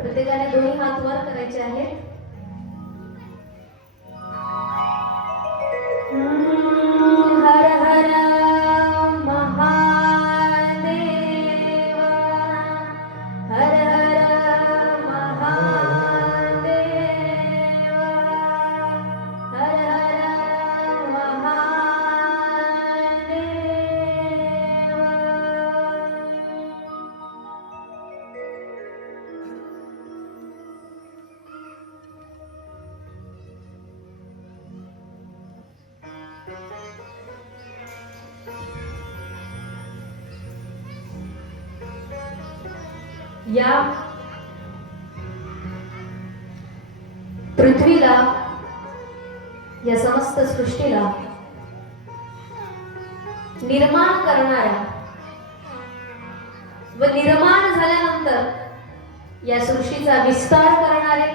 प्रत्येकाने दोन्ही हात वर करायचे आहेत. हर हर महादेव, हर हर महादेव, हर हर या पृथ्वीला, या समस्त सृष्टीला निर्माण करणाऱ्या व निर्माण झाल्यानंतर या सृष्टीचा विस्तार करणारे,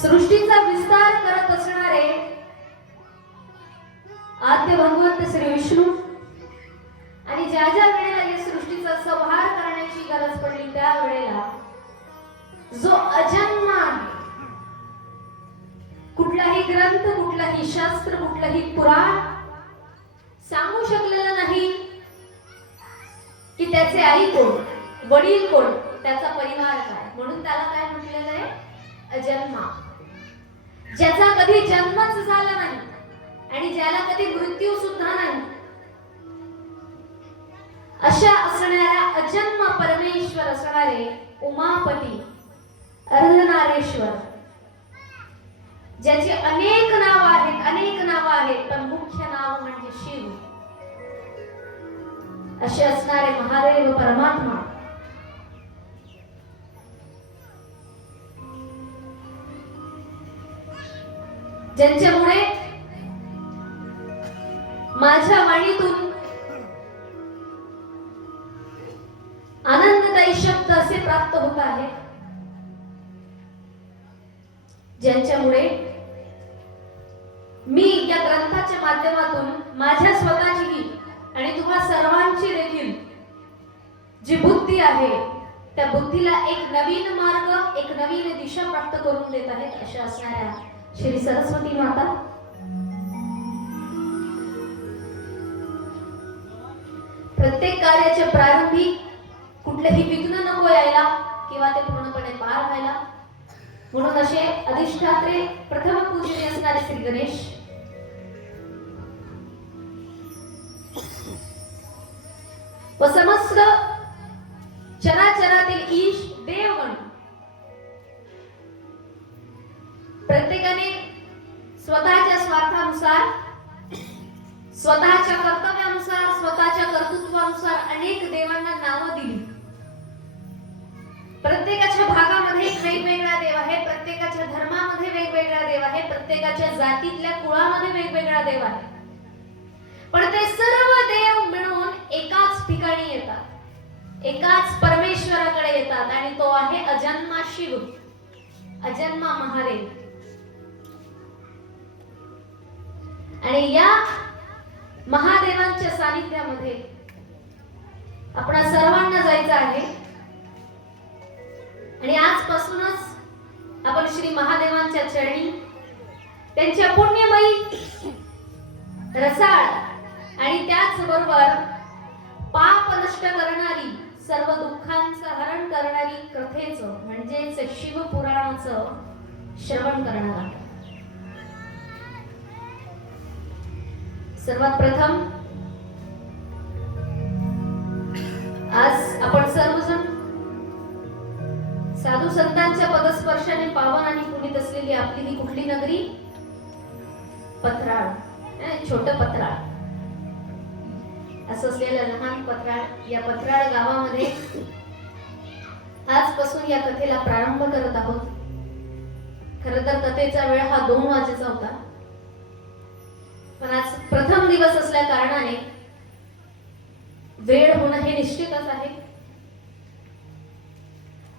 सृष्टीचा विस्तार करत असणारे आद्य भगवंत श्री विष्णू, आणि ज्या ज्या वेळेला या सृष्टीचा संहार करण्याची गरज पडली त्या वेळेला जो अजन्म आहे, कुठलाही ग्रंथ, कुठलाही शास्त्र, कुठलाही पुराण सांगू शकलेलं नाही की त्याचे आई कोण, वडील कोण, त्याचा परिवार काय, म्हणून त्याला काय म्हटलेलं आहे? अजन्मा. ज्याचा कधी जन्मच झाला नाही आणि ज्याला कधी मृत्यू सुद्धा नाही, अशा असणाऱ्या अजन्म परमेश्वर असणारे उमापती अर्धनारेश्वर, ज्याचे अनेक नाव आहेत, अनेक नाव आहेत, पण मुख्य नाव म्हणजे शिव, असे असणारे महादेव परमात्मा ज्यांच्यामुळे माझ्या वाणीतून आनंददायी शब्द असे प्राप्त होत आहेत, ज्यांच्यामुळे मी या ग्रंथाच्या माध्यमातून माझ्या स्वतःचीही आणि तुम्हा सर्वांची देखील जी बुद्धी आहे त्या बुद्धीला एक नवीन मार्ग, एक नवीन दिशा प्राप्त करून देत आहेत, अशा असणाऱ्या श्री सरस्वती माता प्रत्येक कार्याच्या प्रारंभी कुठलेही विघ्न नको यायला किंवा ते पूर्णपणे पार व्हायला, म्हणून असे अधिष्ठात्रे प्रथम पूजनीय असणारे श्री गणेश व समस्त चराचरातील ईश देवगण प्रत्येकाने स्वतःच्या स्वार्थानुसार, स्वतःच्या कर्तव्यानुसार, स्वतःच्या कर्तृत्वानुसार अनेक देवांना नावं दिली. प्रत्येकाच्या भागामध्ये एक वेगवेगळा देव आहे, प्रत्येकाच्या धर्मामध्ये वेगवेगळा देव आहे, प्रत्येकाच्या जातीतल्या कुळामध्ये वेगवेगळा देव आहे, पण ते सर्व देव मिळून एकाच ठिकाणी येतात, एकाच परमेश्वराकडे येतात, आणि तो आहे अजन्मा शिव, अजन्मा महादेव. आणि या महादेवांच्या सानिध्यामध्ये आपणा सर्वांना जायचं आहे, आणि आजपासूनच आपण श्री महादेवांच्या चरणी, त्यांच्या पुण्यमयी रसाळ आणि त्याचबरोबर पाप नष्ट करणारी, सर्व दुःखांचं हरण करणारी कथेचं म्हणजेच शिवपुराणाचं श्रवण करणार आहोत. सर्वात प्रथम आज आपण सर्वजण साधू संतांच्या पदस्पर्शाने पावन आणि पुनीत असलेली आपली ही कुठली नगरी? पत्राळ, छोट पत्राळ असं असलेलं लहान पत्राळ. या पत्राळ गावामध्ये आजपासून या कथेला प्रारंभ करत आहोत. खरं तर कथेचा वेळ हा 2 वाजेचा होता, पण आज प्रथम दिवस असल्या कारणाने वेळ होणं हे निश्चितच आहे.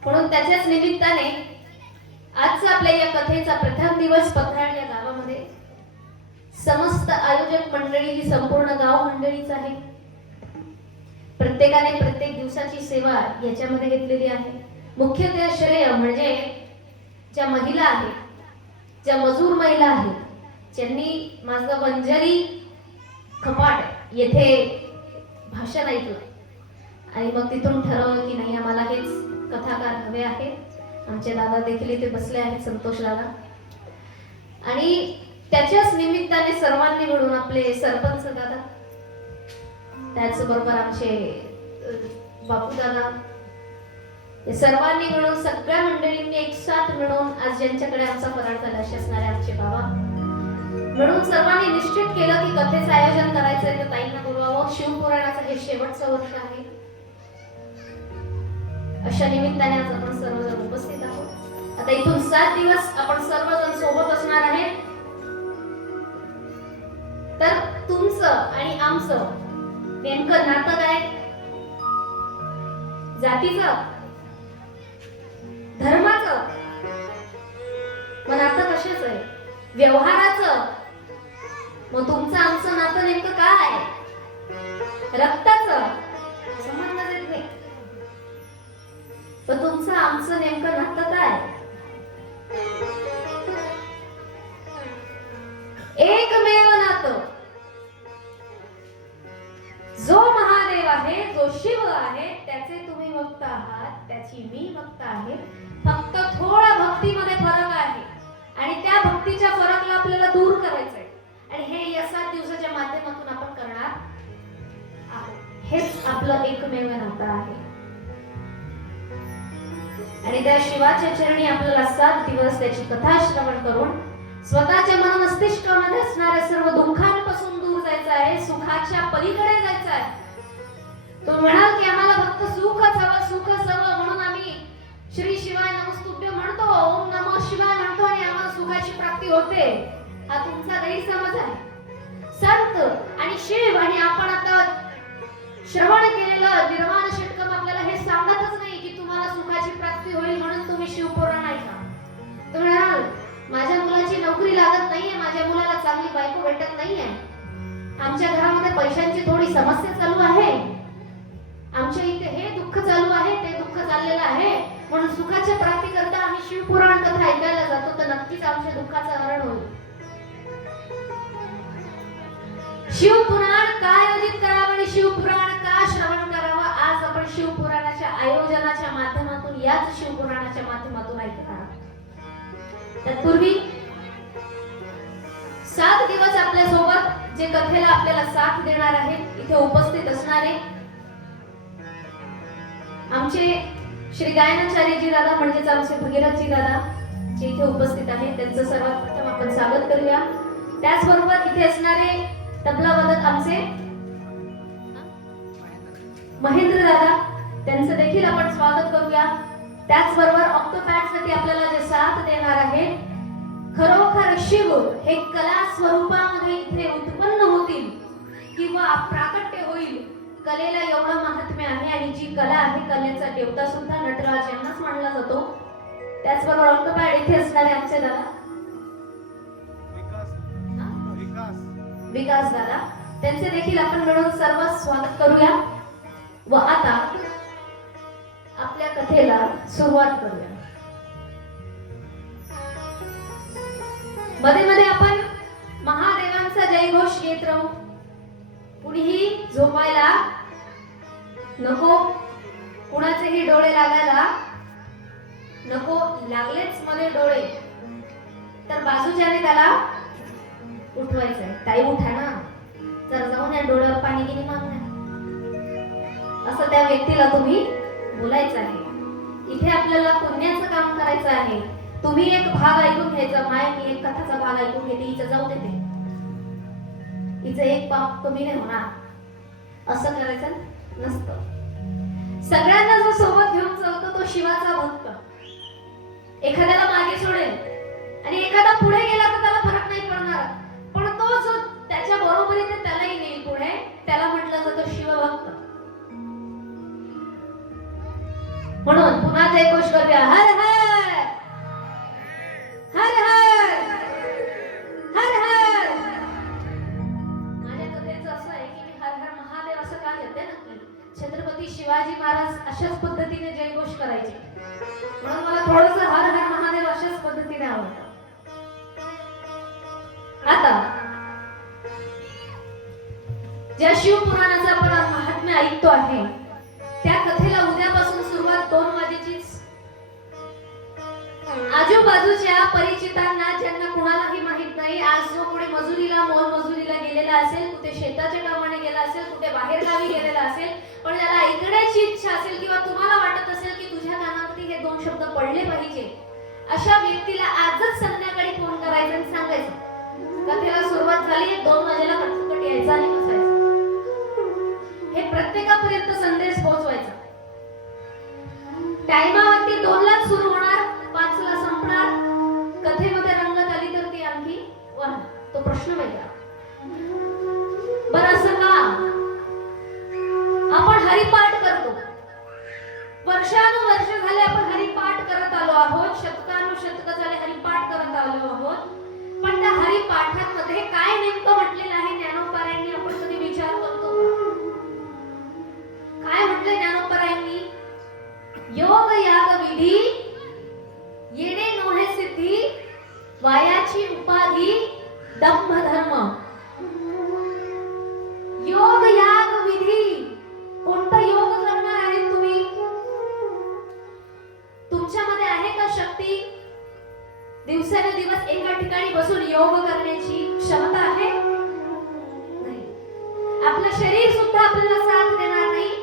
म्हणून त्याच्याच निमित्ताने आजचा आपल्या या कथेचा प्रथम दिवस पत्राळ या गावामध्ये समस्त आयोजक मंडळी ही संपूर्ण गाव मंडळीच आहे. प्रत्येकाने प्रत्येक दिवसाची सेवा याच्यामध्ये घेतलेली आहे. मुख्यतः श्रेय म्हणजे ज्या महिला आहेत, ज्या मजूर महिला आहेत, ज्यांनी माझं वंजारी कपाट येथे भाषण ऐकलं आणि मग तिथून ठरवलं की नाही आम्हाला हेच कथाकार हवे आहेत. आमचे दादा देखील इथे बसले आहेत, संतोष दादा. आणि त्याच्याच निमित्ताने सर्वांनी मिळून आपले सरपंच दादा, त्याचबरोबर आमचे बापू दादा, सर्वांनी मिळून सगळ्या मंडळींनी एक साथ मिळून आज ज्यांच्याकडे आमचा फराळ झाला असे असणारे आमचे बाबा मिळून सर्वांनी निश्चित केलं की कथेचं आयोजन करायचंय तर ताईंना बोलवावं. शिवपुराणाचं हे शेवटचं वर्ष आहे. अशा निमित्ताने आज आपण सर्वजण उपस्थित आहोत. आता इथून 7 दिवस आपण सर्वजण सोबत असणार आहे. तर तुमचं आणि आमचं नेमकं नातं काय? जातीचं, धर्माचं, मग नातं कशाचं आहे? व्यवहाराचं. मग तुमचं आमचं नातं नेमकं काय? रक्ताचं. समजलं देत नाही. पण तुमचं आमचं नेमकं नातं काय? एकमेव नातं. जो महादेव आहे, जो शिव आहे, त्याचे तुम्ही भक्त आहात, त्याची मी भक्त आहे. फक्त थोडा भक्तीमध्ये फरक आहे आणि त्या भक्तीच्या फरकला आपल्याला दूर करायचंय. आणि हे या 7 दिवसाच्या माध्यमातून आपण करणार आहोत. हेच आपलं एकमेव नातं आहे. आणि त्या शिवाच्या चरणी आपल्याला 7 दिवस त्याची कथा श्रवण करून स्वतःच्या मन मस्तिष्कामध्ये असणाऱ्या सर्व दुःखांपासून दूर जायचं आहे, सुखाच्या पलीकडे जायचं आहे. तो म्हणाल की आम्हाला फक्त सुखच हवं, सुखच हवं म्हणून आम्ही श्री शिवाय नमस्तुभ्य म्हणतो, ओम नमः शिवाय म्हणतो आणि आम्हाला सुखाची प्राप्ती होते. हा तुमचा गैरसमज आहे. संत आणि शिव आणि आपण आता श्रवण केलेलं निर्वाण षटकम आपल्याला हे सांगतच नाही की तुम्हाला सुखाची प्राप्ती होईल म्हणून तुम्ही शिवपुराण ऐका. तुम्ही म्हणाल माझ्या मुलाची नोकरी लागत नाहीये, माझ्या मुलाला चांगली बायको भेटत नाहीये, आमच्या घरामध्ये पैशांची थोडी समस्या चालू आहे, आमच्या इथे हे दुःख चालू आहे, ते दुःख चाललेलं आहे, म्हणून सुखाच्या प्राप्ती करता आम्ही शिवपुराण कथा ऐकायला जातो, तर नक्कीच आमच्या दुःखाचं हरण होईल. शिवपुराण का आयोजित करावं आणि शिवपुराण का श्रवण करावं, आज आपण शिवपुराणाच्या आयोजनाच्या माध्यमातून, याच शिवपुराणाच्या माध्यमातून ऐकत आहोत. तत्पूर्वी 7 दिवस आपल्या सोबत जे कथेला आपल्याला साथ देणार आहेत, इथे उपस्थित असणारे आमचे श्री गायनाचार्यजी दादा म्हणजेच आमचे भगीरथजी दादा जे इथे उपस्थित आहेत, त्यांचं सर्वात प्रथम आपण स्वागत करूया. त्याचबरोबर इथे असणारे तबला वादक आमचे महेंद्र दादा, त्यांचं देखील आपण स्वागत करूया. त्याचबरोबर ऑक्टोपॅड साठी आपल्याला जे साथ देणार आहे, खरोखर शिव हे कला स्वरूपामध्ये इथे उत्पन्न होतील किंवा प्राकट्य होईल. कलेला एवढं महात्म्य आहे आणि जी कला आहे, कलेचा देवता सुद्धा नटराज यांनाच मानला जातो. त्याचबरोबर ऑक्टोपॅड इथे असणारे आमचे दादा विकास दादा, त्यांचे देखील आपण मिळून सर्व स्वागत करूया. व आता आपल्या कथेला सुरुवात करूया. मध्ये मध्ये आपण महादेवांचा जयघोष घेत राहू. कुणीही झोपायला नको, कुणाचेही डोळे लागायला नको. लागलेच मध्ये डोळे तर बाजूच्याने त्याला उठवायचंय. ताई उठा ना, जरा जाऊन या डोळ्यावर पाणी गिनी मागण्या, असं त्या व्यक्तीला तुम्ही बोलायचं आहे. इथे आपल्याला पुण्याचं काम करायचं आहे. तुम्ही एक भाग ऐकून घ्यायचा, माय मी एक कथाचा भाग ऐकून घेते, हिचं जाऊ देते, हिचं एक पाप कमी नाही होणार, असं करायचं नसतं. सगळ्यांना जो सोबत घेऊन चालतो तो शिवाचा भक्त. एखाद्याला मागे सोडेल आणि एखादा पुढे गेला तर त्याला फरक नाही पडणार, पण तो जो त्याच्या बरोबरीने त्यालाही नेईल पुढे, त्याला म्हटलं जातं शिवभक्त. म्हणून पुन्हा जयघोष करूया. हर हर हर हर हर हर. माझ्या कथेचं असं आहे की मी हर हर महादेव असं का घेते ना, की छत्रपती शिवाजी महाराज अशाच पद्धतीने जयघोष करायचे. म्हणून मला थोडस हर हर महादेव अशाच पद्धतीने आवडतं. आता ज्या शिवपुराणाचा आपण महात्म्य ऐकतो आहे त्या कथेला उद्यापासून सुरुवात 2 वाजेचीच. आजूबाजूच्या परिचितांना ज्यांना कुणालाही माहित नाही, आज जो कुठे मजुरीला मोलमजुरीला गेलेला असेल, कुठे शेताच्या कामाने गेला असेल, कुठे बाहेर गावी गेलेला असेल, पण त्याला ऐकण्याची इच्छा असेल किंवा तुम्हाला वाटत असेल की तुझ्या कानावरती हे 2 शब्द पडले पाहिजे, अशा व्यक्तीला आजच संध्याकाळी फोन करायचा आणि सांगायचं कथेला सुरुवात झाली, 2 वाजेला कटकट यायचा आणि बसायचं. हे प्रत्येकापर्यंत संदेश पोहोचवायचा. टाइमावरती 2 ला सुरू होणार, 5 ला संपणार. कथेमध्ये रंगत आली तर ती आणखी वाढणार. तो प्रश्न वेगळा. बरं असं का आपण हरिपाठ करतो? वर्षानुवर्ष झाले आपण हरिपाठ करत आलो आहोत, शतकानुशतक झाले हरिपाठ करत आलो आहोत. पण त्या हरिपाठांमध्ये काय नेमकं म्हटलेलं आहे ज्ञानोबारायांनी आपण कधी विचार करतो का? काय म्हटले ज्ञानोबारायांनी? योग याग विधी येणे नोहे सिद्धी, वायाची उपाधी दंभ धर्म. योग याग विधी. कोणता योग करणार आहे तुम्ही? तुमच्यामध्ये आहे का शक्ती दिवसेंदिवस एका ठिकाणी बसून योग करण्याची क्षमता आहे? नाही. आपलं शरीर सुद्धा आपल्याला साथ देणार नाही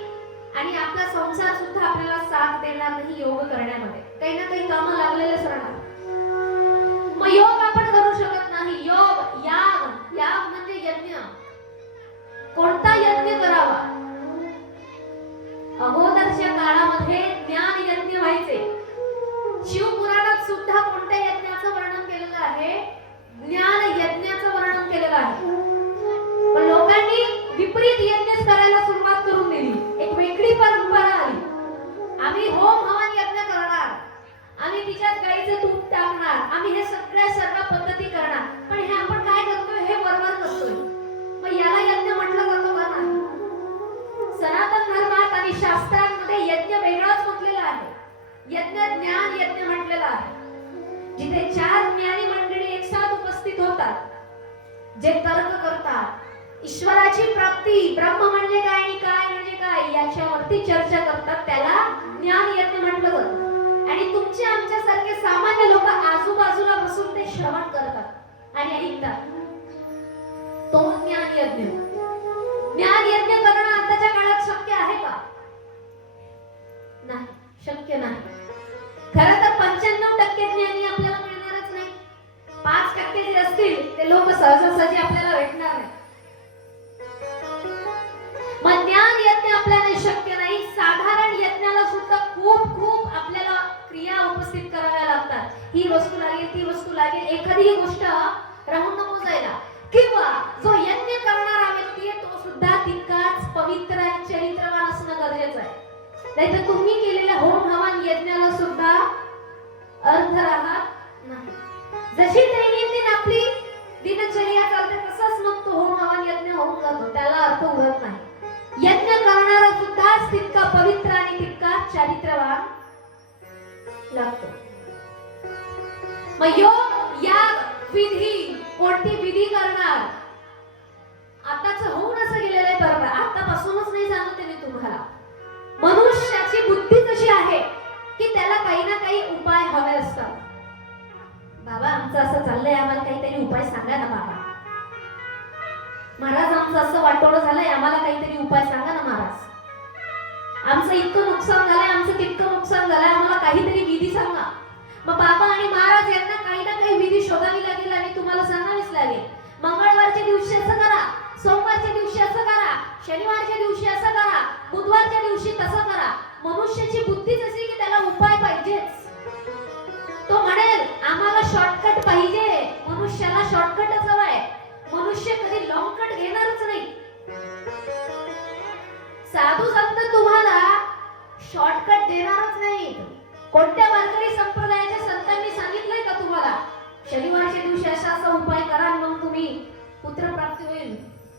आणि आपला संसार सुद्धा आपल्याला साथ देणार नाही योग करण्यामध्ये. काही ना काही कामं लागलेलेच राहणार. मग योग आपण करू शकत नाही. योग याग. याग म्हणजे यज्ञ. कोणता यज्ञ करावा? अगोदरच्या काळामध्ये ज्ञान यज्ञ व्हायचे. शिवपुराणात सुद्धा कोणत्या यज्ञाचं वर्णन केलेलं आहे? ज्ञान यज्ञाचं वर्णन केलेलं आहे. पण लोकांनी विपरीत यज्ञ करायला सुरुवात करून दिली. एक वेगळी परंपरा आली. आम्ही होम हवन यज्ञ करणार, आम्ही तिच्यात गाईचं दूध टाकणार, आम्ही हे सर्व पद्धती करणार. पण हे आपण काय करतोय? हे वरवर करतोय. मग याला यज्ञ म्हटलं जातो का? नाही. सनातन धर्मात आणि शास्त्रांमध्ये यज्ञ वेगळाच म्हटलेला आहे. यज्ञ ज्ञान यज्ञ म्हटलेला आहे. जिथे 4 ज्ञानी मंडळी एकसाथ उपस्थित होतात, जे तर्क करतात, ईश्वराची प्राप्ती, ब्रह्म म्हणजे काय आणि काय म्हणजे काय याच्यावरती चर्चा करतात, त्याला ज्ञान यज्ञ म्हटलं जातं. आणि तुमचे आमच्यासारखे सामान्य लोक आजूबाजूला बसून ते श्रवण करतात आणि ऐकतात. तो ज्ञान यज्ञ. ज्ञान यज्ञ करणं आताच्या काळात शक्य आहे का? नाही, शक्य नाही. खरं तर 95% ज्ञानी आपल्याला मिळणारच नाही. 5% जे असतील ते लोक सहजासहजी आपल्याला भेटणार नाही. मग ज्ञान यज्ञ आपल्याला शक्य नाही. साधारण यज्ञाला सुद्धा खूप आपल्याला क्रिया उपस्थित कराव्या लागतात. ही वस्तू लागेल, ती वस्तू लागेल, एखादी गोष्ट राहून मोजायला. किंवा जो यज्ञ करणारा व्यक्ती आहे तो सुद्धा तितकाच पवित्र आणि चरित्रवान असणं गरजेचं आहे. नाहीतर तुम्ही केलेल्या होम हवन यज्ञाला सुद्धा अर्थ राहत नाही. जशी दैनंदिन आपली दिनचर्या चालते तसंच मग तो होम हवन यज्ञ होऊन जातो, त्याला अर्थ उरत नाही. यज्ञ करणारा सुद्धा तितका पवित्र आणि तितका चरित्रवान लागतो. मग योग याग विधी. कोणती विधी करणार? आताच होऊन असं गेलेलं आहे. बरोबर, आतापासूनच नाही सांगते मी तुम्हाला. मनुष्याची बुद्धी कशी आहे की त्याला काही ना काही उपाय हवे असतात. बाबा आमचं असं चाललंय, आम्हाला काहीतरी उपाय सांगा ना बाबा. महाराज आमचं असं वाटोळं झालंय, आम्हाला काहीतरी उपाय सांगा ना महाराज. आमचं इतकं नुकसान झालंय, आमचं तितकं नुकसान झालंय, आम्हाला काहीतरी विधी सांगा. मग बाबा आणि महाराज यांना काही ना काही विधी शोधावी लागेल आणि तुम्हाला सांगावीच लागेल. मंगळवारच्या दिवशी असं करा, सोमवारच्या दिवशी असं करा, शनिवारच्या दिवशी असं करा, बुधवारच्या दिवशी तसं करा. मनुष्याची बुद्धीच अशी की त्याला उपाय पाहिजेच. तो म्हणेल आम्हाला शॉर्टकट पाहिजे. मनुष्याला शॉर्टकटच हवाय. मनुष्य कधी लॉंग कट घेणारच नाही. साधू संत तुम्हाला शॉर्टकट देणारच नाही. कोणत्या वारकरी संप्रदायाच्या संतांनी सांगितलंय का तुम्हाला शनिवारच्या दिवशी असा उपाय करा मग तुम्ही पुत्रप्राप्ती होईल?